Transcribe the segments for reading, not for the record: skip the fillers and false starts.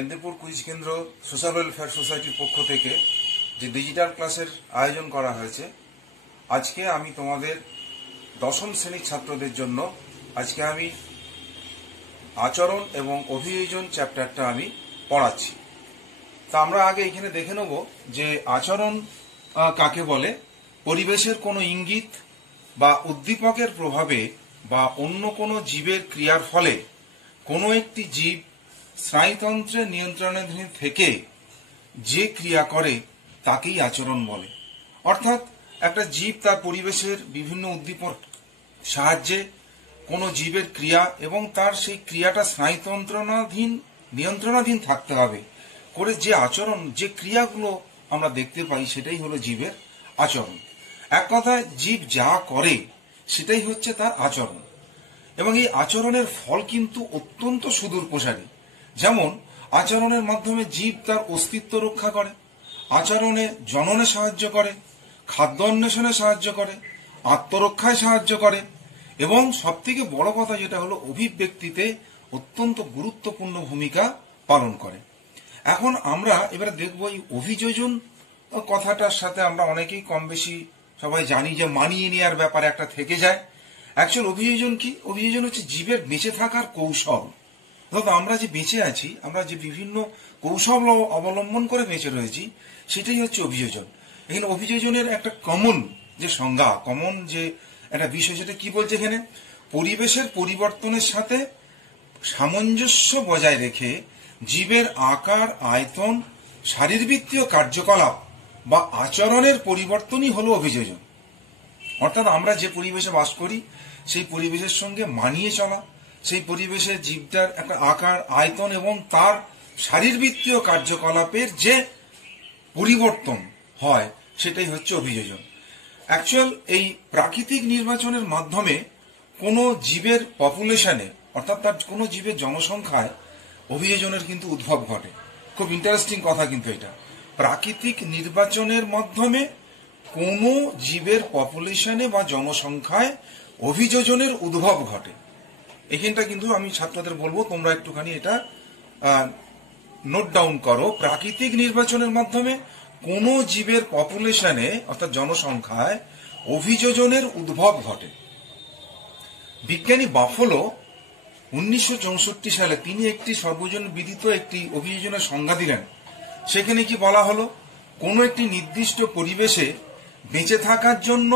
Medinipur quiz কেন্দ্র social welfare সোসাইটির পক্ষ থেকে যে ডিজিটাল ক্লাসের আয়োজন করা হয়েছে, আজকে আমি তোমাদের দশম শ্রেণীর ছাত্রদের জন্য আজকে আমি আচরণ এবং অভিযোজন চ্যাপ্টারটা আমি পড়াচ্ছি। তা আমরা আগে এখানে দেখে নেব যে আচরণ কাকে বলে। পরিবেশের কোনো ইঙ্গিত বা উদ্দীপকের প্রভাবে বা অন্য কোনো জীবের ক্রিয়ার ফলে কোনো একটি জীব স্নায়ুতন্ত্রের নিয়ন্ত্রণাধীন থেকে যে ক্রিয়া করে তাকেই আচরণ বলে। অর্থাৎ একটা জীব তার পরিবেশের বিভিন্ন উদ্দীপক সাহায্যে কোনো জীবের ক্রিয়া এবং তার সেই ক্রিয়াটা নিয়ন্ত্রণাধীন থাকতে হবে করে যে আচরণ, যে ক্রিয়াগুলো আমরা দেখতে পাই সেটাই হলো জীবের আচরণ। এক কথায় জীব যা করে সেটাই হচ্ছে তার আচরণ, এবং এই আচরণের ফল কিন্তু অত্যন্ত সুদূর প্রসারী। যেমন আচরণের মাধ্যমে জীব তার অস্তিত্ব রক্ষা করে, আচরণে জননে সাহায্য করে, খাদ্য অন্বেষণে সাহায্য করে, আত্মরক্ষায় সাহায্য করে, এবং সবথেকে বড় কথা যেটা হলো অভিব্যক্তিতে অত্যন্ত গুরুত্বপূর্ণ ভূমিকা পালন করে। এখন আমরা এবারে দেখব এই অভিযোজন কথাটার সাথে আমরা অনেকেই কম বেশি সবাই জানি যে মানিয়ে নেওয়ার ব্যাপারে একটা থেকে যায়। অ্যাকচুয়াল অভিযোজন কি? অভিযোজন হচ্ছে জীবের বেঁচে থাকার কৌশল। অর্থাৎ আমরা যে বেঁচে আছি, আমরা যে বিভিন্ন কৌশল অবলম্বন করে বেঁচে রয়েছি, সেটাই হচ্ছে অভিযোজন। এখানে অভিযোজনের একটা কমন যে সংজ্ঞা, কমন যে একটা বিষয়, সেটা কি বলছে এখানে? পরিবেশের পরিবর্তনের সাথে সামঞ্জস্য বজায় রেখে জীবের আকার, আয়তন, শারীরবৃত্তীয় কার্যকলাপ বা আচরণের পরিবর্তনই হলো অভিযোজন। অর্থাৎ আমরা যে পরিবেশে বাস করি সেই পরিবেশের সঙ্গে মানিয়ে চলা, সেই পরিবেশে জীবটার একটা আকার, আয়তন এবং তার শারীরবৃত্তীয় কার্যকলাপের যে পরিবর্তন হয় সেটাই হচ্ছে অভিযোজন। অ্যাকচুয়াল এই প্রাকৃতিক নির্বাচনের মাধ্যমে কোনো জীবের পপুলেশনে, অর্থাৎ তার কোনো জীবের জনসংখ্যায় অভিযোজনের কিন্তু উদ্ভব ঘটে। খুব ইন্টারেস্টিং কথা কিন্তু এটা। প্রাকৃতিক নির্বাচনের মাধ্যমে কোনো জীবের পপুলেশনে বা জনসংখ্যায় অভিযোজনের উদ্ভব ঘটে। এখানটা কিন্তু আমি ছাত্রদের বলবো তোমরা একটুখানি এটা নোট ডাউন করো। প্রাকৃতিক নির্বাচনের মাধ্যমে কোনো জীবের পপুলেশনে অর্থাৎ জনসংখ্যায় অভিযোজনের উদ্ভব ঘটে। বিজ্ঞানী বাফলো 1964 সালে তিনি একটি সর্বজন বিদিত একটি অভিযোজনের সংজ্ঞা দিলেন। সেখানে কি বলা হলো? কোনো একটি নির্দিষ্ট পরিবেশে বেঁচে থাকার জন্য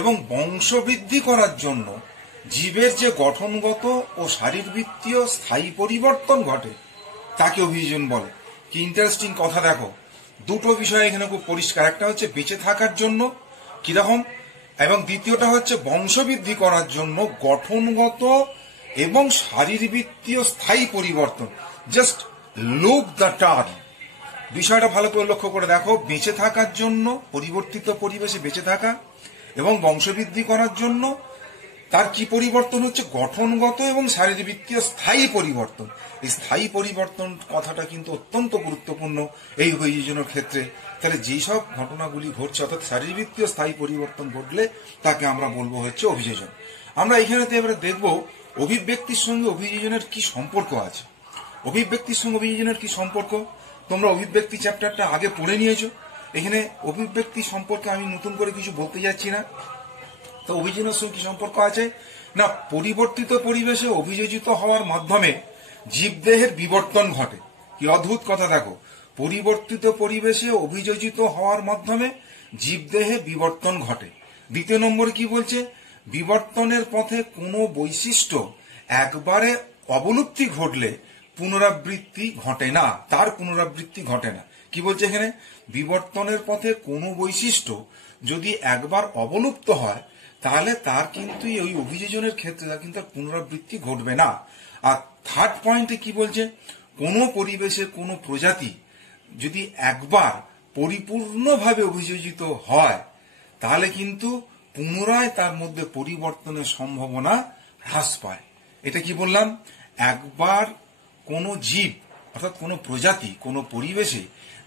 এবং বংশবৃদ্ধি করার জন্য জীবের যে গঠনগত ও শারীরবৃত্তীয় স্থায়ী পরিবর্তন ঘটে তাকে অভিযোজন বলে। কি ইন্টারেস্টিং কথা দেখো, দুটো বিষয় এখানে খুব পরিষ্কার। একটা হচ্ছে বেঁচে থাকার জন্য কিরকম, এবং দ্বিতীয়টা হচ্ছে বংশবৃদ্ধি করার জন্য গঠনগত এবং শারীরবৃত্তীয় স্থায়ী পরিবর্তন। জাস্ট লুক দ্য টার্ম, বিষয়টা ভালো করে লক্ষ্য করে দেখো। বেঁচে থাকার জন্য, পরিবর্তিত পরিবেশে বেঁচে থাকা এবং বংশবৃদ্ধি করার জন্য তার কি পরিবর্তন হচ্ছে? গঠনগত এবং শারীরবৃত্তীয় স্থায়ী পরিবর্তন। এই স্থায়ী পরিবর্তন কথাটা কিন্তু অত্যন্ত গুরুত্বপূর্ণ এই অভিযোজনের ক্ষেত্রে। তাহলে যেসব ঘটনাগুলি ঘটছে অর্থাৎ শারীরবৃত্তীয় স্থায়ী পরিবর্তন ঘটলে তাকে আমরা বলবো হচ্ছে অভিযোজন। আমরা এখানেতে এবারে দেখব অভিব্যক্তির সঙ্গে অভিযোজনের কি সম্পর্ক আছে। অভিব্যক্তির সঙ্গে অভিযোজনের কি সম্পর্ক? তোমরা অভিব্যক্তি চ্যাপ্টারটা আগে পড়ে নিয়েছো। এখানে অভিব্যক্তি সম্পর্কে আমি নতুন করে কিছু বলতে যাচ্ছি না। তো অভিযোজনের সঙ্গে কি সম্পর্ক আছে না, পরিবর্তিত পরিবেশে অভিযোজিত হওয়ার মাধ্যমে জীবদেহের বিবর্তন ঘটে। কি অদ্ভুত কথা দেখো, পরিবর্তিত পরিবেশে অভিযোজিত হওয়ার মাধ্যমে জীবদেহে বিবর্তন ঘটে। দ্বিতীয় নম্বরে কি বলছে? বিবর্তনের পথে কোনো বৈশিষ্ট্য একবারে অবলুপ্তি ঘটলে পুনরাবৃত্তি ঘটে না, তার পুনরাবৃত্তি ঘটে না। কি বলছে এখানে? বিবর্তনের পথে কোনো বৈশিষ্ট্য যদি একবার অবলুপ্ত হয় তাহলে তার কিন্তু ওই অভিযোজনের ক্ষেত্রে তার কিন্তু পুনরাবৃত্তি ঘটবে না। আর থার্ড পয়েন্টে কি বলছে? কোনো পরিবেশে কোনো প্রজাতি যদি একবার পরিপূর্ণভাবে অভিযোজিত হয় তাহলে কিন্তু পুনরায় তার মধ্যে পরিবর্তনের সম্ভাবনা হ্রাস পায়। এটা কি বললাম? একবার কোনো জীব অর্থাৎ কোনো প্রজাতি কোনো পরিবেশে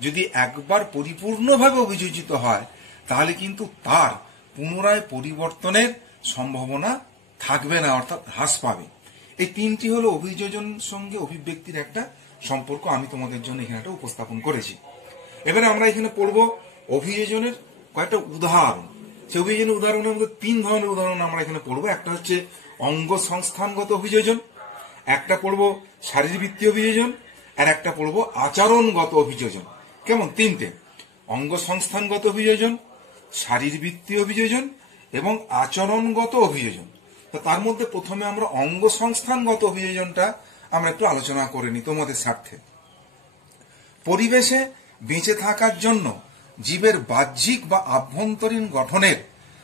যদি একবার পরিপূর্ণভাবে অভিযোজিত হয় তাহলে কিন্তু তার পুনরায় পরিবর্তনের সম্ভাবনা থাকবে না, অর্থাৎ হ্রাস পাবে। এই তিনটি হলো অভিযোজন সঙ্গে অভিব্যক্তির একটা সম্পর্ক আমি তোমাদের জন্য এখানে একটা উপস্থাপন করেছি। এবারে আমরা এখানে পড়বো অভিযোজনের কয়েকটা উদাহরণ। সেই অভিযোজনের উদাহরণের মধ্যে 3 ধরনের উদাহরণ আমরা এখানে পড়বো। একটা হচ্ছে অঙ্গ সংস্থানগত অভিযোজন, একটা পড়বো শারীরবৃত্তীয় অভিযোজন, আর একটা পড়বো আচরণগত অভিযোজন। কেমন? 3টে: অঙ্গ সংস্থানগত অভিযোজন, শারীরবৃত্তীয় অভিযোজন এবং আচরণগত অভিযোজন। তো তার মধ্যে প্রথমে আমরা অঙ্গ সংস্থানগত অভিযোজনটা আমরা একটু আলোচনা করে নিই তোমাদের স্বার্থে। পরিবেশে বেঁচে থাকার জন্য জীবের বাহ্যিক বা আভ্যন্তরীণ গঠনের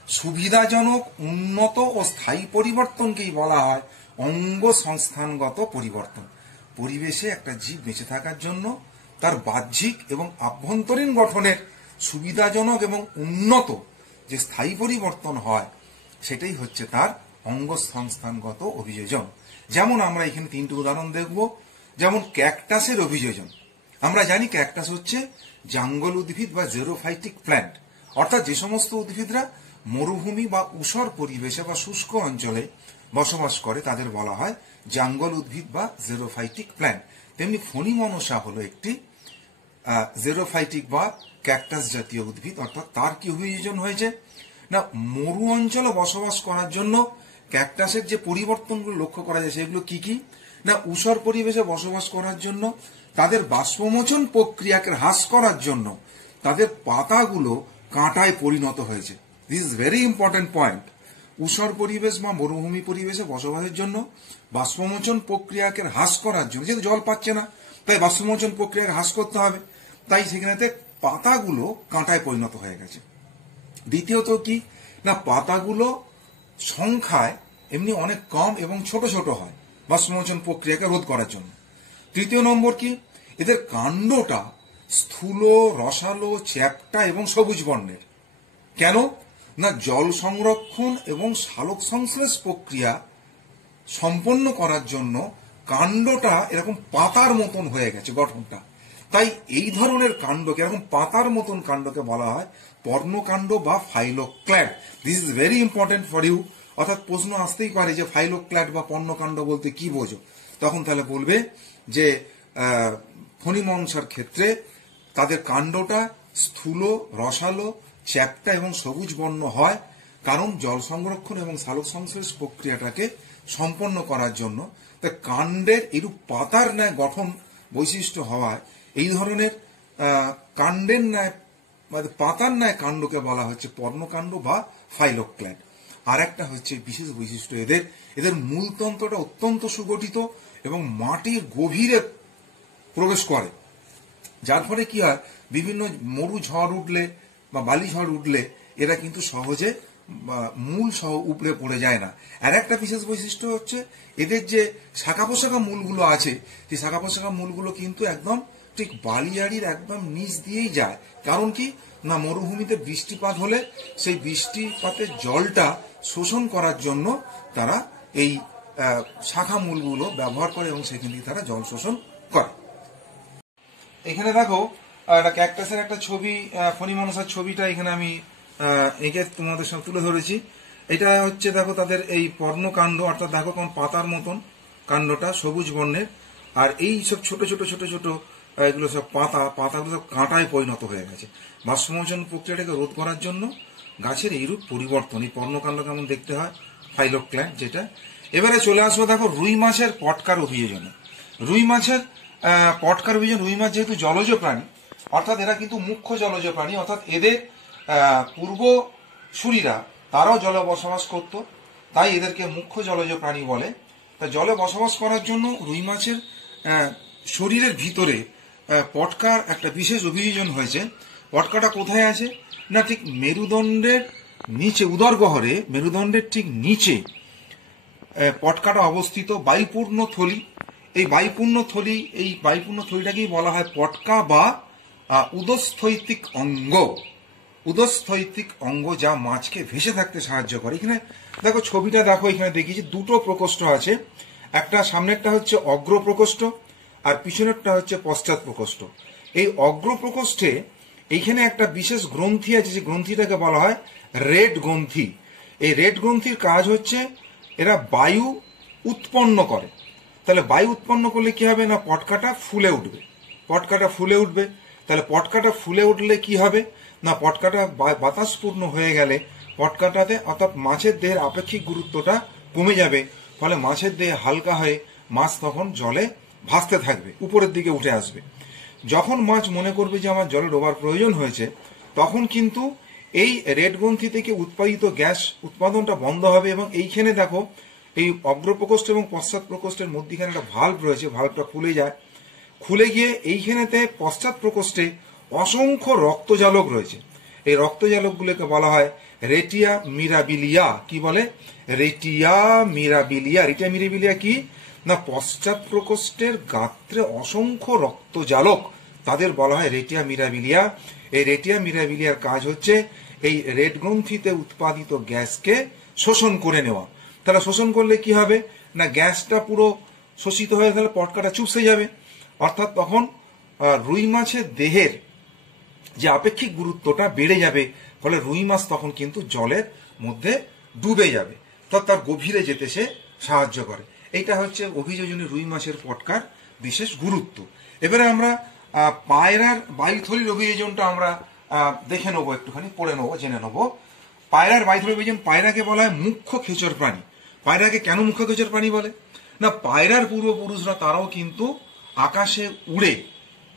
সুবিধাজনক উন্নত ও স্থায়ী পরিবর্তনকেই বলা হয় অঙ্গ সংস্থানগত পরিবর্তন। পরিবেশে একটা জীব বেঁচে থাকার জন্য তার বাহ্যিক এবং আভ্যন্তরীণ গঠনের সুবিধাজনক এবং উন্নত যে স্থায়ী পরিবর্তন হয় সেটাই হচ্ছে তার অঙ্গ সংস্থানগত অভিযোজন। যেমন আমরা এখানে 3টে উদাহরণ দেখব। যেমন ক্যাকটাসের অভিযোজন। আমরা জানি ক্যাকটাস হচ্ছে জঙ্গল উদ্ভিদ বা জেরোফাইটিক প্ল্যান্ট, অর্থাৎ যে সমস্ত উদ্ভিদরা মরুভূমি বা ঊষর পরিবেশে বা শুষ্ক অঞ্চলে বসবাস করে তাদের বলা হয় জঙ্গল উদ্ভিদ বা জেরোফাইটিক প্ল্যান্ট। তেমনি ফণিমনসা হলো একটি জেরোফাইটিক বা ক্যাকটাস জাতীয় উদ্ভিদ, অর্থাৎ তার কি অভিযোজন হয়েছে না মরু অঞ্চলে বসবাস করার জন্য ক্যাকটাসের যে পরিবর্তনগুলো লক্ষ্য করা যায় সেগুলো কি কি না ঊষর পরিবেশে বসবাস করার জন্য তাদের বাষ্পমোচন প্রক্রিয়াকে হ্রাস করার জন্য তাদের পাতাগুলো কাঁটায় পরিণত হয়েছে। This is very important point. ঊষর পরিবেশ বা মরুভূমি পরিবেশে বসবাসের জন্য বাষ্পমোচন প্রক্রিয়াকে হ্রাস করার জন্য, যেহেতু জল পাচ্ছে না তাই বাষ্পমোচন প্রক্রিয়াকে হ্রাস করতে হবে, তাই সেখানেতে পাতাগুলো কাঁটায় পরিণত হয়ে গেছে। দ্বিতীয়ত কি না পাতাগুলো সংখ্যায় এমনি অনেক কম এবং ছোট ছোট হয় বাষ্পমোচন প্রক্রিয়াকে রোধ করার জন্য। তৃতীয় নম্বর কি এদের কাণ্ডটা স্থূল, রসালো, চ্যাপ্টা এবং সবুজ বর্ণের। কেন না জল সংরক্ষণ এবং সালোক সংশ্লেষ প্রক্রিয়া সম্পন্ন করার জন্য কাণ্ডটা এরকম পাতার মতন হয়ে গেছে গঠনটা, তাই এই ধরনের কাণ্ডকে এরকম পাতার মতন কাণ্ডকে বলা হয় পর্ণকাণ্ড বা phylloclade. This is very important for you. অর্থাৎ প্রশ্ন আসতেই পারে যে ফাইলোক্ল্যাড বা পর্ণকাণ্ড বলতে কি বোঝো, তখন তাহলে বলবে যে ফণিমনসার ক্ষেত্রে তাদের কাণ্ডটা স্থূল, রসালো, চ্যাপ্টা এবং সবুজ বর্ণ হয়, কারণ জল সংরক্ষণ এবং সালোক সংশ্লেষ প্রক্রিয়াটাকে সম্পন্ন করার জন্য তাই কাণ্ডের এরূপ পাতার ন্যায় গঠন বৈশিষ্ট্য হওয়ায় এই ধরনের কাণ্ডের ন্যায় পাতার ন্যায় কাণ্ডকে বলা হচ্ছে পর্ণকাণ্ড বা ফাইলোক্ল্যাড। আর একটা হচ্ছে বিশেষ বৈশিষ্ট্য এদের মূলতন্ত্রটা অত্যন্ত সুগঠিত এবং মাটির গভীরে প্রবেশ করে, যার ফলে কি হয় বিভিন্ন মরু ঝড় উঠলে বা বালি ঝড় উঠলে এরা কিন্তু সহজে মূল সহ উপড়ে পড়ে যায় না। আর একটা বিশেষ বৈশিষ্ট্য হচ্ছে এদের যে শাখা পোশাখা মূলগুলো আছে সেই শাখা পোশাখা মূলগুলো কিন্তু একদম ঠিক বালিয়াড়ির একদম নিচ দিয়েই যায়। কারণ কি না মরুভূমিতে বৃষ্টিপাত হলে সেই বৃষ্টিপাতের জলটা শোষণ করার জন্য তারা এই শাখা মূলগুলো ব্যবহার করে এবং সেখান থেকে তারা জল শোষণ করে। এখানে দেখো একটা ক্যাকটাসের একটা ছবি, ফণিমনসার ছবিটা এখানে আমি এঁকে তোমাদের সামনে তুলে ধরেছি। এটা হচ্ছে দেখো তাদের এই পর্ণকাণ্ড, অর্থাৎ দেখো কোন পাতার মতন কাণ্ডটা সবুজ বর্ণের, আর এই সব ছোট ছোট ছোট ছোট এগুলো সব পাতাগুলো সব কাঁটায় পরিণত হয়ে গেছে। বাষ্পমোচন প্রক্রিয়াটাকে রোধ করার জন্য গাছের এইরূপ পরিবর্তন, এই পর্ণকাণ্ড কেমন দেখতে হয় ফাইলোক্ল্যাড যেটা। এবারে চলে আসবো দেখো রুই মাছের পটকার অভিযোজনে। রুই মাছের পটকার অভিযোজন। রুই মাছ যেহেতু জলজ প্রাণী, অর্থাৎ এরা কিন্তু মুখ্য জলজ প্রাণী, অর্থাৎ এদের পূর্বসূরীরা তারাও জলে বসবাস করত, তাই এদেরকে মুখ্য জলজ প্রাণী বলে। তা জলে বসবাস করার জন্য রুই মাছের শরীরের ভিতরে পটকার একটা বিশেষ অভিযোজন হয়েছে। পটকাটা কোথায় আছে না ঠিক মেরুদণ্ডের নিচে, উদরগহরে মেরুদণ্ডের ঠিক নিচে পটকাটা অবস্থিত। বায়ুপূর্ণ থলি, এই বায়ুপূর্ণ থলিটাকেই বলা হয় পটকা বা উদস্থৈতিক অঙ্গ। উদস্থৈতিক অঙ্গ যা মাছকে ভেসে থাকতে সাহায্য করে। এখানে দেখো ছবিটা দেখো, এখানে দেখিয়েছি দুটো প্রকোষ্ঠ আছে, একটা সামনেরটা হচ্ছে অগ্র প্রকোষ্ঠ আর পিছনেরটা হচ্ছে পশ্চাৎ প্রকোষ্ঠ। এই অগ্র প্রকোষ্ঠে এইখানে একটা বিশেষ গ্রন্থি আছে, যে গ্রন্থিটাকে বলা হয় রেড গ্রন্থি। এই রেড গ্রন্থির কাজ হচ্ছে এরা বায়ু উৎপন্ন করে, তাহলে বায়ু উৎপন্ন করলে কি হবে না পটকাটা ফুলে উঠবে, পটকাটা ফুলে উঠবে। তাহলে পটকাটা ফুলে উঠলে কি হবে না পটকাটা বাতাসপূর্ণ হয়ে গেলে পটকাটাতে অর্থাৎ মাছের দেহের আপেক্ষিক গুরুত্বটা কমে যাবে, ফলে মাছের দেহে হালকা হয়ে মাছ তখন জলে ভাসতে থাকবে, উপরের দিকে উঠে আসবে। যখন মাছ মনে করবে যে আমার জলে ডোবার প্রয়োজন হয়েছে, তখন কিন্তু এই রেড গ্রন্থি থেকে উৎপাদিত গ্যাস উৎপাদনটা বন্ধ হবে। এবং এইখানে দেখো এই অগ্রপ্রকোষ্ঠ এবং পশ্চাৎ প্রকোষ্ঠের মধ্যখানে একটা ভাল্ব রয়েছে, ভাল্বটা খুলে যায়, খুলে গিয়ে এইখানেতে পশ্চাৎ প্রকোষ্ঠে অসংখ্য রক্তজালক রয়েছে। এই রক্তজালকগুলোকে বলা হয় রেটিয়া মিরাবিলিয়া। কি বলে? রেটিয়া মিরাবিলিয়া। রেটিয়া মিরাবিলিয়া কি না পশ্চাৎ প্রকোষ্ঠের গাত্রে অসংখ্য রক্তজালক, তাদের বলা হয় রেটিয়া মিরাবিলিয়া। এই রেটিয়া মিরাবিলিয়ার কাজ হচ্ছে এই রেড গ্রন্থিতে উৎপাদিত গ্যাসকে শোষণ করে নেওয়া। তাহলে শোষণ করলে কি হবে না গ্যাসটা পুরো শোষিত হয়ে গেলে পটকাটা চুপসে যাবে, অর্থাৎ তখন রুই মাছের দেহের যে আপেক্ষিক গুরুত্বটা বেড়ে যাবে, ফলে রুই মাছ তখন কিন্তু জলের মধ্যে ডুবে যাবে, তার গভীরে যেতে সে সাহায্য করে। এইটা হচ্ছে অভিযোজনী রুই মাছের পটকার বিশেষ গুরুত্ব। এবারে আমরা পায়রার বায়ুথলির অভিযোজনটা আমরা দেখে নেবো, একটুখানি পড়ে নেবো, জেনে নেবো। পায়রার বায়ুথলির অভিযোজন, পায়রাকে বলা হয় মুখ্য খেচর প্রাণী। পায়রাকে কেন মুখ্য খেচর প্রাণী বলে না পায়রার পূর্বপুরুষরা তারাও কিন্তু আকাশে উড়ে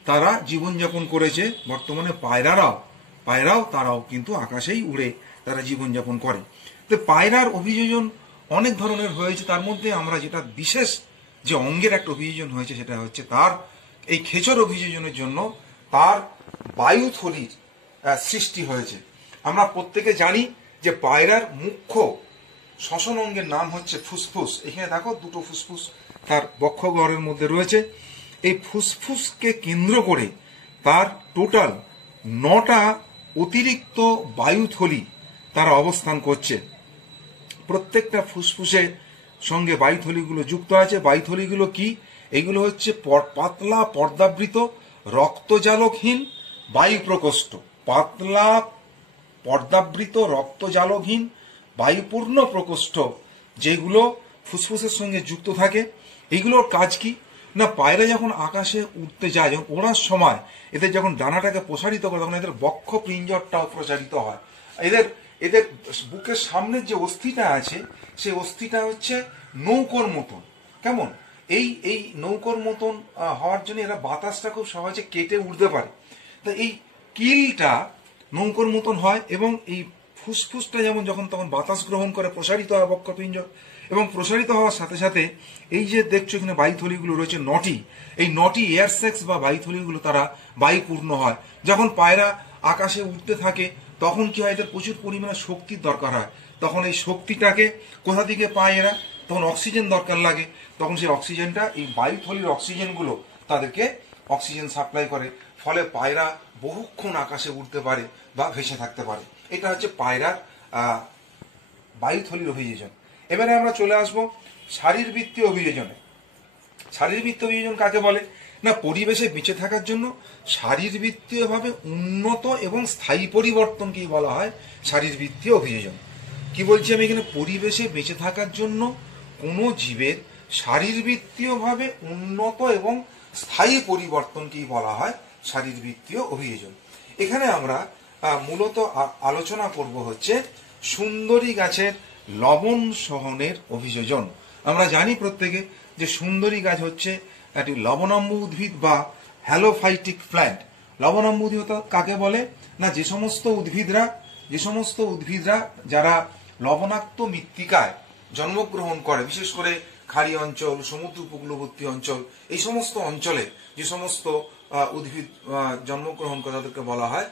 তারা জীবনযাপন করেছে। বর্তমানে পায়রাও তারাও কিন্তু আকাশেই উড়ে তারা জীবনযাপন করে। তো পায়রার অভিযোজন অনেক ধরনের হয়েছে, তার মধ্যে আমরা যেটা বিশেষ যে অঙ্গের একটা অভিযোজন হয়েছে সেটা হচ্ছে তার এই খেচর অভিযোজনের জন্য তার বায়ুথলির সৃষ্টি হয়েছে। আমরা প্রত্যেকে জানি যে পায়রার মুখ্য শ্বসন অঙ্গের নাম হচ্ছে ফুসফুস। এখানে দেখো দুটো ফুসফুস তার বক্ষগহ্বরের মধ্যে রয়েছে। এই ফুসফুসকে কেন্দ্র করে তার টোটাল 9টা অতিরিক্ত বায়ুথলি তারা অবস্থান করছে। প্রত্যেকটা ফুসফুসের সঙ্গে বায়ুথলিগুলো যুক্ত আছে। বায়ুথলিগুলো কি? এগুলো হচ্ছে পাতলা পর্দাবৃত রক্তজালকহীন বায়ু প্রকোষ্ঠ। পাতলা পর্দাবৃত রক্তজালকহীন বায়ুপূর্ণ প্রকোষ্ঠ যেগুলো ফুসফুসের সঙ্গে যুক্ত থাকে। এইগুলোর কাজ কি না পায়রা যখন আকাশে উঠতে যায়, যখন ওড়ার সময় এদের যখন ডানাটাকে প্রসারিত করে তখন এদের বক্ষ পিঞ্জরটাও প্রসারিত হয়। এদের বুকের সামনের যে অস্থিটা আছে সেই অস্থিটা হচ্ছে নৌকোর মতন। কেমন? এই নৌকোর মতন হওয়ার জন্য এরা বাতাসটা খুব সহজে কেটে উঠতে পারে। তা এই কিলটা নৌকোর মতন হয় এবং এই ফুসফুসটা যেমন যখন তখন বাতাস গ্রহণ করে প্রসারিত হয় বক্ষপিঞ্জর, এবং প্রসারিত হওয়ার সাথে সাথে এই যে দেখছো এখানে বায়ুথলিগুলো রয়েছে 9টি, এই 9টি এয়ার সেক্স বা বায়ুথলিগুলো তারা বায়ুপূর্ণ হয়। যখন পায়রা আকাশে উঠতে থাকে তখন কি হয় এদের প্রচুর পরিমাণে শক্তির দরকার হয়। তখন এই শক্তিটাকে কোথা থেকে পায় এরা? তখন অক্সিজেন দরকার লাগে। তখন সেই অক্সিজেনটা এই বায়ুথলির অক্সিজেনগুলো তাদেরকে অক্সিজেন সাপ্লাই করে, ফলে পায়রা বহুক্ষণ আকাশে উঠতে পারে বা ভেসে থাকতে পারে। এটা হচ্ছে পায়রার বায়ুথলির অভিযোজন। এবারে আমরা চলে আসবো শারীরবৃত্তীয় অভিযোজনে। শারীরবৃত্তীয় অভিযোজন কাকে বলে না পরিবেশে বেঁচে থাকার জন্য শারীরবৃত্তীয়ভাবে উন্নত এবং স্থায়ী পরিবর্তনকেই বলা হয় শারীরবৃত্তীয় অভিযোজন। কি বলছি আমি এখানে? পরিবেশে বেঁচে থাকার জন্য কোনো জীবের শারীরবৃত্তীয়ভাবে উন্নত এবং স্থায়ী পরিবর্তনকেই বলা হয় শারীরবৃত্তীয় অভিযোজন। এখানে আমরা মূলত আলোচনা করব হচ্ছে সুন্দরী গাছের লবণ সহনের অভিযোজন। আমরা জানি প্রত্যেকে যে সুন্দরী গাছ হচ্ছে একটি লবণাম্ব উদ্ভিদ বা হ্যালোফাইটিক প্ল্যান্ট। লবণাম্ব উদ্ভিদ কাকে বলে না যে সমস্ত উদ্ভিদরা যারা লবণাক্ত মৃত্তিকায় জন্মগ্রহণ করে, বিশেষ করে খাড়ি অঞ্চল, সমুদ্র উপকূলবর্তী অঞ্চল, এই সমস্ত অঞ্চলে যে সমস্ত উদ্ভিদ জন্মগ্রহণ করে তাদেরকে বলা হয়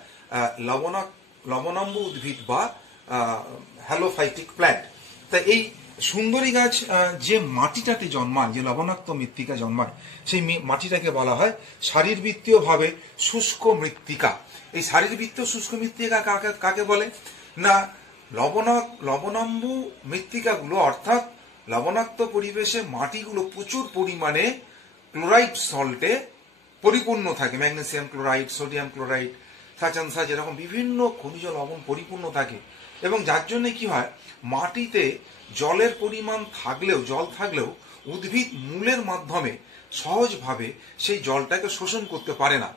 লবণাম্ব উদ্ভিদ বা হ্যালোফাইটিক প্ল্যান্ট। তা এই সুন্দরী গাছ যে মাটিটাতে জন্মায়, যে লবণাক্ত মৃত্তিকা জন্মায়, সেই মাটিটাকে বলা হয় শারীরবৃত্তীয়ভাবে শুষ্ক মৃত্তিকা। এই শারীরবৃত্তীয় শুষ্ক মৃত্তিকা কাকে বলে না লবণাম্ব মৃত্তিকাগুলো, অর্থাৎ লবণাক্ত পরিবেশে মাটিগুলো প্রচুর পরিমাণে ক্লোরাইড সল্টে পরিপূর্ণ থাকে। ম্যাগনেসিয়াম ক্লোরাইড, সোডিয়াম ক্লোরাইড, সাচানসা, যেরকম বিভিন্ন খনিজ লবণ পরিপূর্ণ থাকে। এবং যার জন্য কি হয় মাটিতে জল থাকলেও উদ্ভিদ মূলের মাধ্যমে সহজভাবে সেই জলটাকে শোষণ করতে পারে না।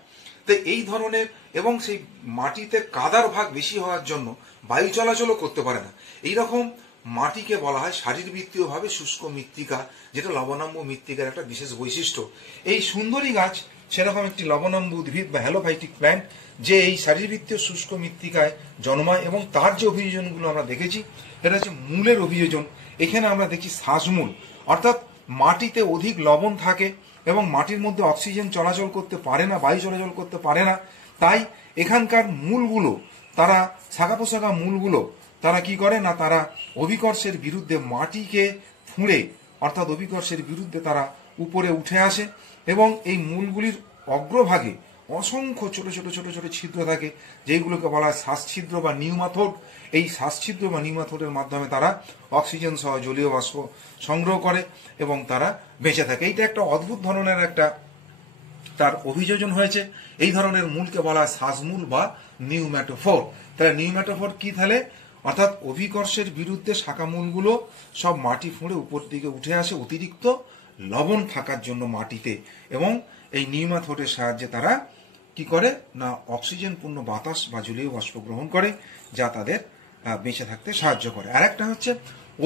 তাই এই ধরনের, এবং সেই মাটিতে কাদার ভাগ বেশি হওয়ার জন্য বায়ু চলাচলও করতে পারে না। এইরকম মাটিকে বলা হয় শারীরবৃত্তীয়ভাবে শুষ্ক মৃত্তিকা, যেটা লবণাম্ব মৃত্তিকার একটা বিশেষ বৈশিষ্ট্য। এই সুন্দরী গাছ সেরকম একটি লবণাম্ব উদ্ভিদ বা হ্যালোফাইটিক প্ল্যান্ট, যে এই শারীরবৃত্তীয় শুষ্ক মৃত্তিকায় জন্মায়, এবং তার যে অভিযোজনগুলো আমরা দেখেছি এটা হচ্ছে মূলের অভিযোজন। এখানে আমরা দেখি শ্বাসমূল, অর্থাৎ মাটিতে অধিক লবণ থাকে এবং মাটির মধ্যে অক্সিজেন চলাচল করতে পারে না, বায়ু চলাচল করতে পারে না। তাই এখানকার মূলগুলো, তারা শাখা পোশাখা মূলগুলো তারা কি করে না, তারা অভিকর্ষের বিরুদ্ধে মাটিকে ফুঁড়ে, অর্থাৎ অভিকর্ষের বিরুদ্ধে তারা উপরে উঠে আসে, এবং এই মূলগুলির অগ্রভাগে অসংখ্য ছোট ছোট ছোট ছোট ছিদ্র থাকে, যেগুলোকে বলা হয় শ্বাসছিদ্র বা নিউমাথোড। এই শ্বাসছিদ্র বা নিউমাথোডের মাধ্যমে তারা অক্সিজেন সহ জলীয় বাষ্প সংগ্রহ করে এবং তারা বেঁচে থাকে। এইটা একটা অদ্ভুত ধরনের একটা তার অভিযোজন হয়েছে। এই ধরনের মূলকে বলা হয় শ্বাসমূল বা নিউম্যাটোফোর। তাহলে নিউম্যাটোফোর কি? তাহলে অর্থাৎ অভিকর্ষের বিরুদ্ধে শাখা মূলগুলো সব মাটি ফুঁড়ে উপর দিকে উঠে আসে অতিরিক্ত লবণ থাকার জন্য মাটিতে, এবং এই নিউম্যাটোডের সাহায্যে তারা কি করে না অক্সিজেন পূর্ণ বাতাস বা জলীয় বাষ্প গ্রহণ করে, যা তাদের বেঁচে থাকতে সাহায্য করে। আর একটা হচ্ছে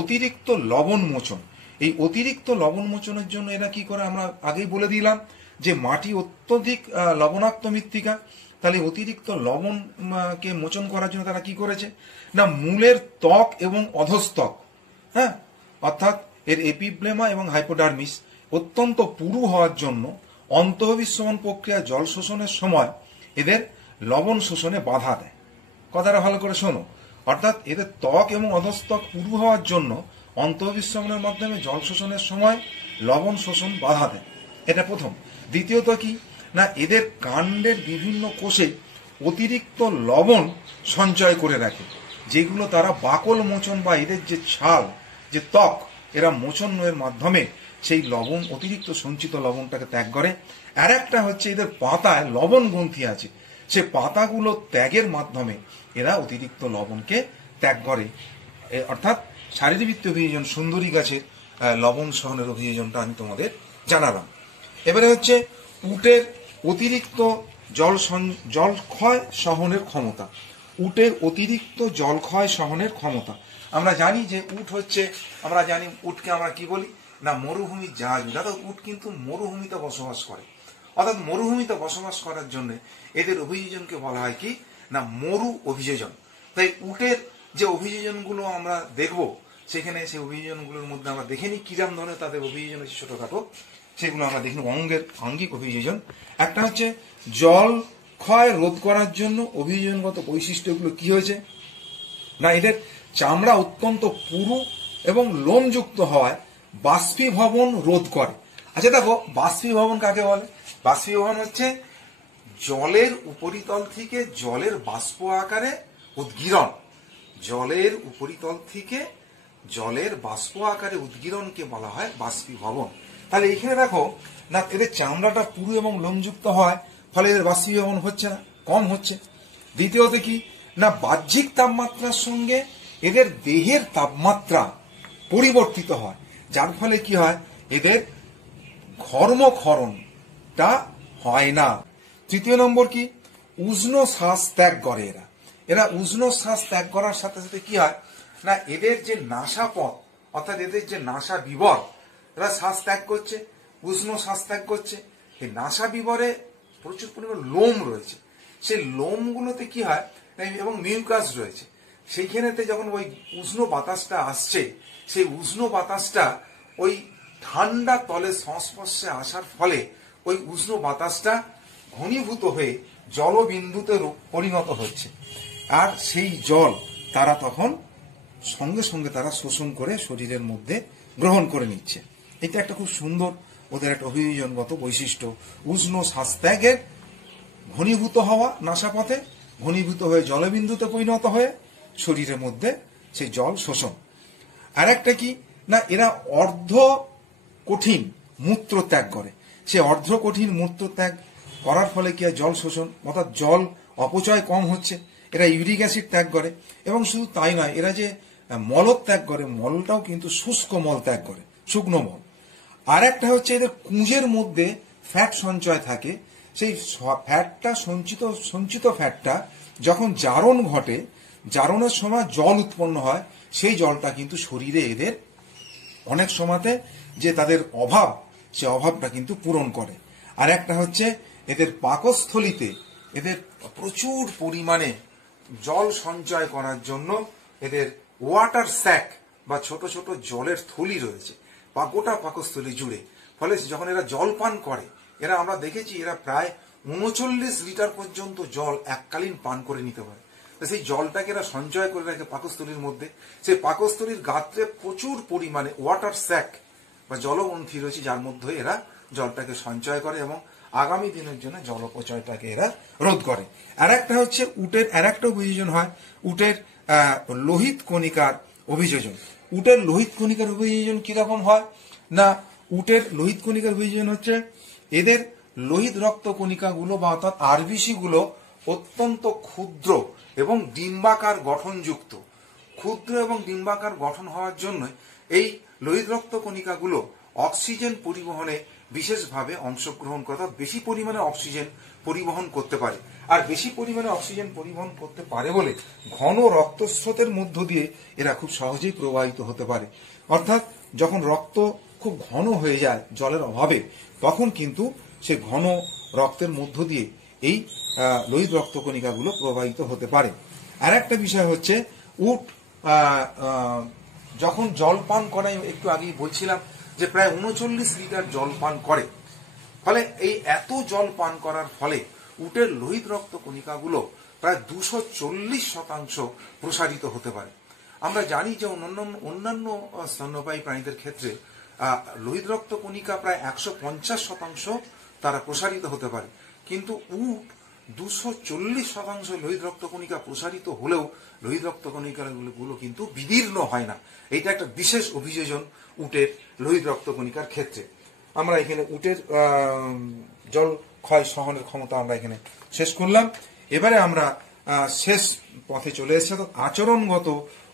অতিরিক্ত লবণ মোচন। এই অতিরিক্ত লবণ মোচনের জন্য এরা কি করে, আমরা আগেই বলে দিলাম যে মাটি অত্যধিক লবণাক্ত মৃত্তিকা। তাহলে অতিরিক্ত লবণকে মোচন করার জন্য তারা কি করেছে না মূলের ত্বক এবং অধস্তক, হ্যাঁ, অর্থাৎ এর এপিব্লেমা এবং হাইপোডার্মিস অত্যন্ত পুরু হওয়ার জন্য অন্তঃবিশ্বমন প্রক্রিয়া জল শোষণের সময় এদের লবণ শোষণে বাধা দেয়। কথাটা ভালো করে শোনো, অর্থাৎ এদের ত্বক এবং অধস্তক পুরু হওয়ার জন্য অন্তঃবিশ্বমনের মাধ্যমে জল শোষণের সময় লবণ শোষণ বাধা দেয়। এটা প্রথম। দ্বিতীয়ত কি না এদের কাণ্ডের বিভিন্ন কোষে অতিরিক্ত লবণ সঞ্চয় করে রাখে, যেগুলো তারা বাকল মোচন বা এদের যে ছাল, যে ত্বক, এরা মোচনের মাধ্যমে সেই লবণ, অতিরিক্ত সঞ্চিত লবণটাকে ত্যাগ করে। আর একটা হচ্ছে এদের পাতায় লবণ গ্রন্থি আছে, সে পাতাগুলো ত্যাগের মাধ্যমে এরা অতিরিক্ত লবণকে ত্যাগ করে। অর্থাৎ শারীরবৃত্তীয় অভিযোজন সুন্দরী গাছের লবণ সহনের অভিযোজনটা আমি তোমাদের জানালাম। এবারে হচ্ছে উটের অতিরিক্ত জলক্ষয় সহনের ক্ষমতা। উটের অতিরিক্ত জলক্ষয় সহনের ক্ষমতা। আমরা জানি যে উট হচ্ছে, আমরা জানি উটকে আমরা কি বলি না মরুভূমির জাহাজ। অর্থাৎ উট কিন্তু মরুভূমিতে বসবাস করে, অর্থাৎ মরুভূমিতে বসবাস করার জন্য এদের অভিযোজনকে বলা হয় কি না মরু অভিযোজন। তাই উটের যে অভিযোজনগুলো আমরা দেখব, সেখানে সেই অভিযোজনগুলোর মধ্যে আমরা দেখে নিই কিরম ধরনের তাদের অভিযোজন হচ্ছে ছোটখাটো, সেগুলো আমরা দেখি। আঙ্গিক অভিযোজন একটা হচ্ছে জল ক্ষয় রোধ করার জন্য অভিযোজনগত বৈশিষ্ট্যগুলো কি হয়েছে না এদের চামড়া অত্যন্ত পুরু এবং লোমযুক্ত হওয়ায় বাষ্পীভবন রোধ করে। আচ্ছা দেখো, বাষ্পীভবন কাকে বলে? বাষ্পীভবন হচ্ছে জলের উপরিতল থেকে জলের বাষ্প আকারে উদ্গীরণ। জলের উপরিতল থেকে জলের বাষ্প আকারে উদ্গীরণকে বলা হয় বাষ্পীভবন। তাহলে এখানে দেখো না এদের চামড়াটা পুরু এবং লোমযুক্ত হয়, ফলে এদের বাষ্পীভবন হচ্ছে না, কম হচ্ছে। দ্বিতীয়ত কি না বাহ্যিক তাপমাত্রার সঙ্গে এদের দেহের তাপমাত্রা পরিবর্তিত হয়, যার ফলে কি হয় এদের ঘর্মক্ষরণটা হয় না। তৃতীয় নম্বর কি উষ্ণ শ্বাস ত্যাগ করে এরা। এরা উষ্ণ শ্বাস ত্যাগ করার সাথে সাথে কি হয় না এদের যে নাসাপথ, অর্থাৎ এদের যে নাসা বিবর, এরা শ্বাস ত্যাগ করছে, উষ্ণ শ্বাস ত্যাগ করছে। এই নাসা বিবরে প্রচুর পরিমাণ লোম রয়েছে, সেই লোমগুলোতে কি হয় এবং মিউকাস রয়েছে, সেইখানেতে যখন ওই উষ্ণ বাতাসটা আসছে, সেই উষ্ণ বাতাসটা ওই ঠান্ডা তলের সংস্পর্শে আসার ফলে ওই উষ্ণ বাতাসটা ঘনীভূত হয়ে জলবিন্দুতে পরিণত হচ্ছে, আর সেই জল তারা তখন সঙ্গে সঙ্গে তারা শোষণ করে শরীরের মধ্যে গ্রহণ করে নিচ্ছে। এটা একটা খুব সুন্দর ওদের একটা অভিযোজনগত বৈশিষ্ট্য। উষ্ণ শ্বাস ত্যাগের ঘনীভূত হওয়া নাসাপথে, ঘনীভূত হয়ে জলবিন্দুতে পরিণত হয়ে শরীরের মধ্যে সেই জল শোষণ। আর একটা কি না এরা অর্ধ কঠিন মূত্র ত্যাগ করে। সে অর্ধ কঠিন মূত্র ত্যাগ করার ফলে কি হয় জল শোষণ, অর্থাৎ জল অপচয় কম হচ্ছে। এরা ইউরিক অ্যাসিড ত্যাগ করে, এবং শুধু তাই নয় এরা যে মল ত্যাগ করে, মলটাও কিন্তু শুষ্ক মল ত্যাগ করে, শুকনো মল। আর একটা হচ্ছে এদের কুঁজের মধ্যে ফ্যাট সঞ্চয় থাকে, সেই ফ্যাটটা সঞ্চিত ফ্যাটটা যখন জারণ ঘটে, জারণের সময় জল উৎপন্ন হয়, সেই জলটা কিন্তু শরীরে এদের অনেক সময়তে যে তাদের অভাব, সে অভাবটা কিন্তু পূরণ করে। আর একটা হচ্ছে এদের পাকস্থলিতে এদের প্রচুর পরিমাণে জল সঞ্চয় করার জন্য এদের ওয়াটার স্যাক বা ছোট ছোট জলের থলি রয়েছে গোটা পাকস্থলী জুড়ে। ফলে যখন এরা জল পান করে, এরা আমরা দেখেছি এরা প্রায় ৩৯ লিটার পর্যন্ত জল এককালীন পান করে নিতে পারে। সেই জলটাকে এরা সঞ্চয় করে রাখে পাকস্থলীর মধ্যে। সেই পাকস্থলীর গাত্রে প্রচুর পরিমাণে ওয়াটার স্যাক বা জলগ্রন্থি রয়েছে, যার মধ্যে এরা জলটাকে সঞ্চয় করে এবং আগামী দিনের জন্য জল অপচয়টাকে এরা রোধ করে। আর একটা হচ্ছে উটের আর একটা অভিযোজন হয়, উটের লোহিত কণিকার অভিযোজন। উটের লোহিত কণিকার অভিযোজন কিরকম হয় না, উটের লোহিত কণিকার অভিযোজন হচ্ছে এদের লোহিত রক্ত কণিকাগুলো বা অর্থাৎ আরবিসি গুলো অত্যন্ত ক্ষুদ্র এবং ডিম্বাকার গঠনযুক্ত। ক্ষুদ্র এবং ডিম্বাকার গঠন হওয়ার জন্য এই লোহিত রক্ত কণিকাগুলো অক্সিজেন পরিবহনে বিশেষভাবে অংশগ্রহণ করে, অর্থাৎ বেশি পরিমাণে অক্সিজেন পরিবহন করতে পারে। আর বেশি পরিমাণে অক্সিজেন পরিবহন করতে পারে বলে ঘন রক্তস্রোতের মধ্য দিয়ে এরা খুব সহজেই প্রবাহিত হতে পারে। অর্থাৎ যখন রক্ত খুব ঘন হয়ে যায় জলের অভাবে, তখন কিন্তু সে ঘন রক্তের মধ্য দিয়ে এই লোহিত রক্তকণিকাগুলো প্রবাহিত হতে পারে। আর একটা বিষয় হচ্ছে উট যখন জল পান করে, একটু আগেই বলছিলাম যে প্রায় ৩৯ লিটার জল পান করে। ফলে এই এত জল পান করার ফলে উটের লোহিত রক্ত কণিকাগুলো প্রায় ২৪০% প্রসারিত হতে পারে। আমরা জানি যে অন্যান্য স্তন্যপায়ী প্রাণীদের ক্ষেত্রে লোহিত রক্ত কণিকা প্রায় ১৫০% তারা প্রসারিত হতে পারে, কিন্তু উট ২৪০% লোহিত রক্ত কণিকা প্রসারিত হলেও লোহিত রক্ত কণিকাগুলো কিন্তু বিদীর্ণ হয় না। এইটা একটা বিশেষ অভিযোজন উটের লোহিত রক্ত কণিকার ক্ষেত্রে। আমরা এখানে উটের জল ক্ষয় সহনের ক্ষমতা আমরা এখানে শেষ করলাম। এবারে আমরা শেষ পথে চলে এসেছি, আচরণগত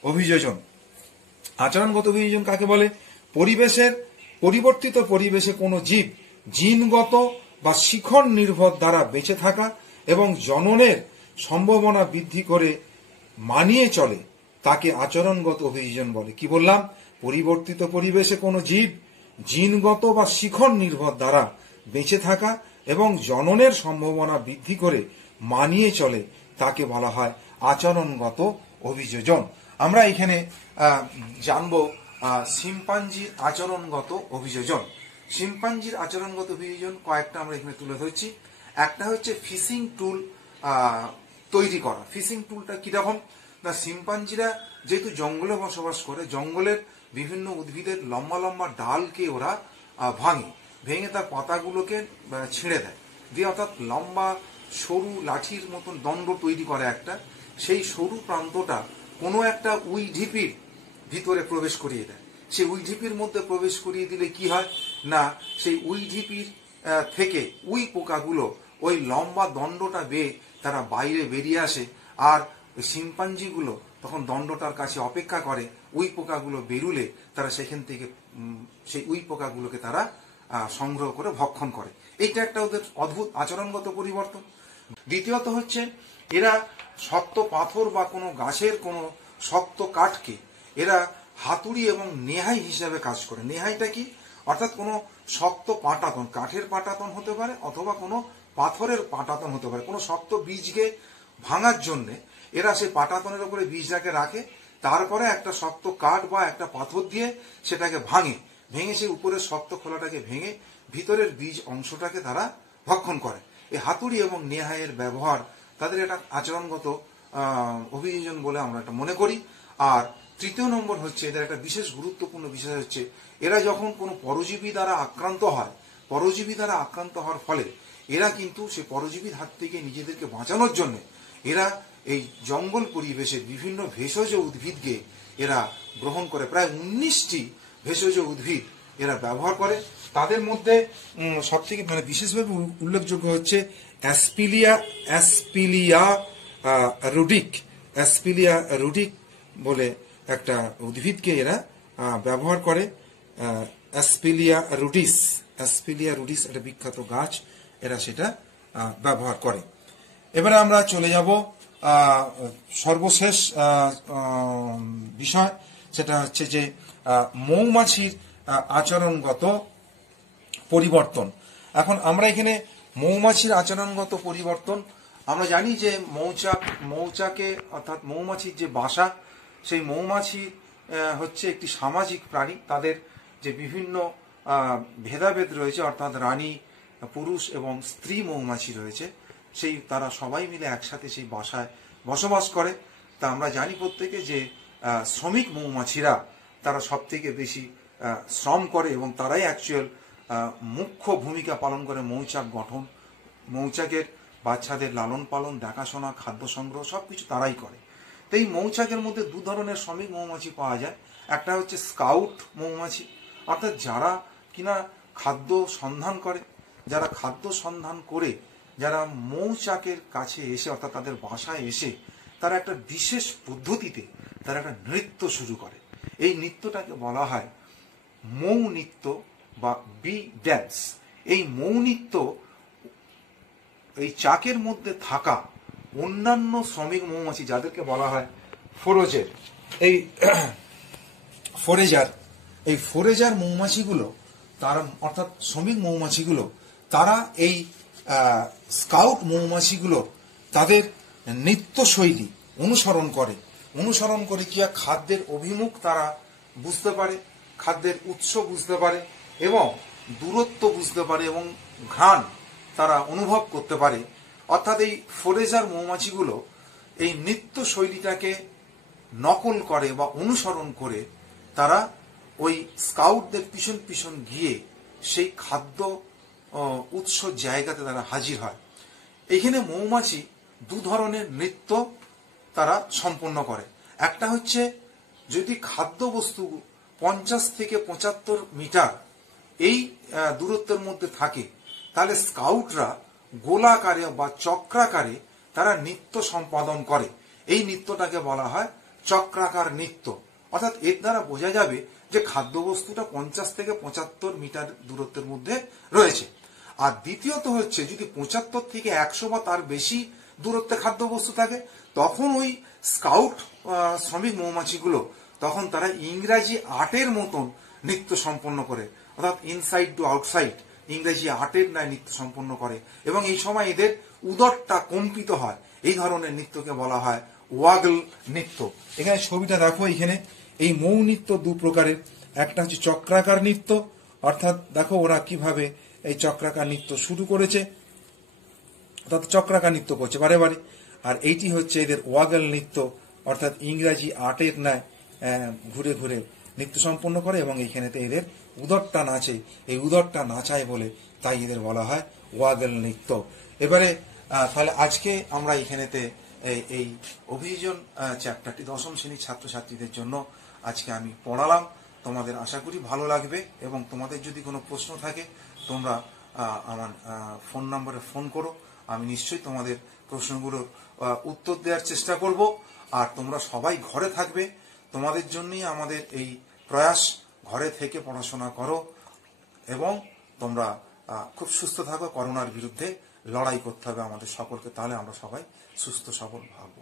অভিযোজন। আচরণগত অভিযোজন কাকে বলে? পরিবর্তিত পরিবেশে কোনো জীব জিনগত বা শিখন নির্ভর দ্বারা বেঁচে থাকা এবং জননের সম্ভাবনা বৃদ্ধি করে মানিয়ে চলে, তাকে আচরণগত অভিযোজন বলে। কি বললাম? পরিবর্তিত পরিবেশে কোনো জীব জিনগত বা শিখন নির্ভর দ্বারা বেঁচে থাকা এবং জননের সম্ভাবনা বৃদ্ধি করে মানিয়ে চলে, তাকে বলা হয় আচরণগত অভিযোজন। আমরা এখানে জানবো শিম্পাঞ্জির আচরণগত অভিযোজন। শিম্পাঞ্জির আচরণগত অভিযোজন কয়েকটা আমরা এখানে তুলে ধরছি। একটা হচ্ছে ফিশিং টুল তৈরি করা। ফিশিং টুলটা কিরকম না, শিম্পাঞ্জিরা যেহেতু জঙ্গলে বসবাস করে, জঙ্গলের বিভিন্ন উদ্ভিদের লম্বা লম্বা ডালকে ওরা ভেঙে তার পাতাগুলোকে ছিঁড়ে দেয়, দিয়ে অর্থাৎ লম্বা সরু লাঠির মতন দণ্ড তৈরি করে একটা। সেই সরু প্রান্তটা কোনো একটা উই ঢিপির ভিতরে প্রবেশ করিয়ে দেয়। সেই উই ঢিপির মধ্যে প্রবেশ করিয়ে দিলে কি হয় না, সেই উই ঢিপির থেকে উই পোকাগুলো ওই লম্বা দণ্ডটা বেয়ে তারা বাইরে বেরিয়ে আসে। আর ওই শিম্পাঞ্জিগুলো তখন দণ্ডটার কাছে অপেক্ষা করে, উই পোকাগুলো বেরুলে তারা সেখান থেকে সেই উই পোকাগুলোকে তারা সংগ্রহ করে ভক্ষণ করে। এইটা একটা ওদের অদ্ভুত আচরণগত পরিবর্তন। দ্বিতীয়ত হচ্ছে এরা শক্ত পাথর বা কোনো গাছের কোনো শক্ত কাঠকে এরা হাতুড়ি এবং নেহাই হিসাবে কাজ করে। নেহাইটা কি? অর্থাৎ কোনো শক্ত পাটাতন, কাঠের পাটাতন হতে পারে অথবা কোনো পাথরের পাটাতন হতে পারে। কোনো শক্ত বীজকে ভাঙার জন্য এরা সেই পাটাতনের উপরে বীজটাকে রাখে, তারপরে একটা শক্ত কাঠ বা একটা পাথর দিয়ে সেটাকে ভেঙে সেই উপরের শক্ত খোলাটাকে ভেঙে ভিতরের বীজ অংশটাকে তারা ভক্ষণ করে। এই হাতুড়ি এবং নেহাইয়ের ব্যবহার তাদের একটা আচরণগত অভিযোজন বলে আমরা এটা মনে করি। আর তৃতীয় নম্বর হচ্ছে এদের একটা বিশেষ গুরুত্বপূর্ণ বিষয় হচ্ছে এরা যখন কোনো পরজীবী দ্বারা আক্রান্ত হয়, পরজীবী দ্বারা আক্রান্ত হওয়ার ফলে এরা কিন্তু সেই পরজীবীর হাত থেকে নিজেদেরকে বাঁচানোর জন্য এরা এই জঙ্গল পরিবেশের বিভিন্ন ভেষজ উদ্ভিদকে এরা গ্রহণ করে। প্রায় 19টি ভেষজ উদ্ভিদ এরা ব্যবহার করে। তাদের মধ্যে সবথেকে বিশেষভাবে উল্লেখযোগ্য হচ্ছে অ্যাসপিলিয়া রুডিক বলে একটা উদ্ভিদকে এরা ব্যবহার করে। অ্যাসপিলিয়া রুডিস একটা বিখ্যাত গাছ, এরা সেটা ব্যবহার করে। এবারে আমরা চলে যাব সর্বশেষ বিষয়, সেটা হচ্ছে যে মৌমাছির আচরণগত পরিবর্তন। এখন আমরা এখানে মৌমাছির আচরণগত পরিবর্তন, আমরা জানি যে মৌচাকে অর্থাৎ মৌমাছির যে বাসা, সেই মৌমাছি হচ্ছে একটি সামাজিক প্রাণী। তাদের যে বিভিন্ন ভেদাভেদ রয়েছে, অর্থাৎ রানী, পুরুষ এবং স্ত্রী মৌমাছি রয়েছে, সেই তারা সবাই মিলে একসাথে সেই বাসায় বসবাস করে। তা আমরা জানি প্রত্যেকে যে শ্রমিক মৌমাছিরা তারা সব থেকে বেশি শ্রম করে এবং তারাই অ্যাকচুয়াল মুখ্য ভূমিকা পালন করে মৌচাক গঠন, মৌচাকের বাচ্চাদের লালন পালন, দেখাশোনা, খাদ্য সংগ্রহ সবকিছু তারাই করে। তো এই মৌচাকের মধ্যে দু ধরনের শ্রমিক মৌমাছি পাওয়া যায়। একটা হচ্ছে স্কাউট মৌমাছি, অর্থাৎ যারা কিনা খাদ্য সন্ধান করে, যারা খাদ্য সন্ধান করে যারা মৌচাকের কাছে এসে অর্থাৎ তাদের বাসায় এসে তারা একটা বিশেষ পদ্ধতিতে তারা একটা নৃত্য শুরু করে। এই নৃত্যটাকে বলা হয় মৌ নৃত্য বা বি ড্যান্স। এই মৌ নৃত্য এই চাকের মধ্যে থাকা অন্যান্য শ্রমিক মৌমাছি, যাদেরকে বলা হয় ফোরেজার মৌমাছিগুলো, তারা অর্থাৎ শ্রমিক মৌমাছিগুলো, তারা এই স্কাউট মৌমাছিগুলো তাদের নৃত্যশৈলী অনুসরণ করে কি খাদ্যের অভিমুখ তারা বুঝতে পারে, খাদ্যের উৎস বুঝতে পারে এবং দূরত্ব বুঝতে পারে এবং ঘ্রাণ তারা অনুভব করতে পারে। অর্থাৎ এই ফোরেজার মৌমাছিগুলো এই নৃত্য শৈলীটাকে নকল করে বা অনুসরণ করে তারা ওই স্কাউটদের পিছন পিছন গিয়ে সেই খাদ্য উৎস জায়গাতে তারা হাজির হয়। এখানে মৌমাছি দু ধরনের নৃত্য তারা সম্পন্ন করে। একটা হচ্ছে যদি খাদ্যবস্তু 50 থেকে 75 মিটার এই দূরত্বের মধ্যে থাকে, তাহলে স্কাউটরা গোলাকারে বা চক্রাকারে তারা নৃত্য সম্পাদন করে। এই নৃত্যটাকে বলা হয় চক্রাকার নৃত্য। অর্থাৎ এর দ্বারা বোঝা যাবে যে খাদ্যবস্তুটা 50 থেকে 75 মিটার দূরত্বের মধ্যে রয়েছে। আর দ্বিতীয়ত হচ্ছে যদি 75 থেকে 100 বা তার বেশি দূরত্বে খাদ্যবস্তু থাকে, তখন ওই স্কাউট শ্রমিক মৌমাছিগুলো তখন তারা ইংরাজি 8-এর মতন নৃত্য সম্পন্ন করে, অর্থাৎ ইনসাইড টু আউটসাইড ইংরেজি 8-এর ন্যায় নৃত্য সম্পন্ন করে এবং এই সময় এদের উদরটা কম্পিত হয়। এই ধরনের নৃত্যকে বলা হয় ওয়াগল নৃত্য। এখানে ছবিটা দেখো, এখানে এই মৌ নৃত্য দু প্রকারের। একটা হচ্ছে চক্রাকার নৃত্য, অর্থাৎ দেখো ওরা কিভাবে এই চক্রাকার নৃত্য শুরু করেছে, অর্থাৎ চক্রাকার নৃত্য করছে বারে বারে। আর এইটি হচ্ছে এদের ওয়াগল নৃত্য, অর্থাৎ ইংরাজি 8-এর ন্যায় ঘুরে ঘুরে নৃত্য সম্পন্ন করে এবং এইখানেতে এদের উদরটা নাচে। এই উদরটা নাচায় বলে তাই এদের বলা হয় ওয়াগল নৃত্য। এবারে তাহলে আজকে আমরা এখানেতে এই অভিযোজন চ্যাপ্টারটি 10ম শ্রেণীর ছাত্রছাত্রীদের জন্য আজকে আমি পড়ালাম। তোমাদের আশা করি ভালো লাগবে এবং তোমাদের যদি কোনো প্রশ্ন থাকে তোমরা আমার ফোন নম্বরে ফোন করো, আমি নিশ্চয়ই তোমাদের প্রশ্নগুলোর উত্তর দেওয়ার চেষ্টা করব। আর তোমরা সবাই ঘরে থাকবে, তোমাদের জন্যই আমাদের এই প্রয়াস। ঘরে থেকে পড়াশোনা করো এবং তোমরা খুব সুস্থ থাকো। করোনার বিরুদ্ধে লড়াই করতে হবে আমাদের সকলকে, তাহলে আমরা সবাই সুস্থ সবল থাকবো।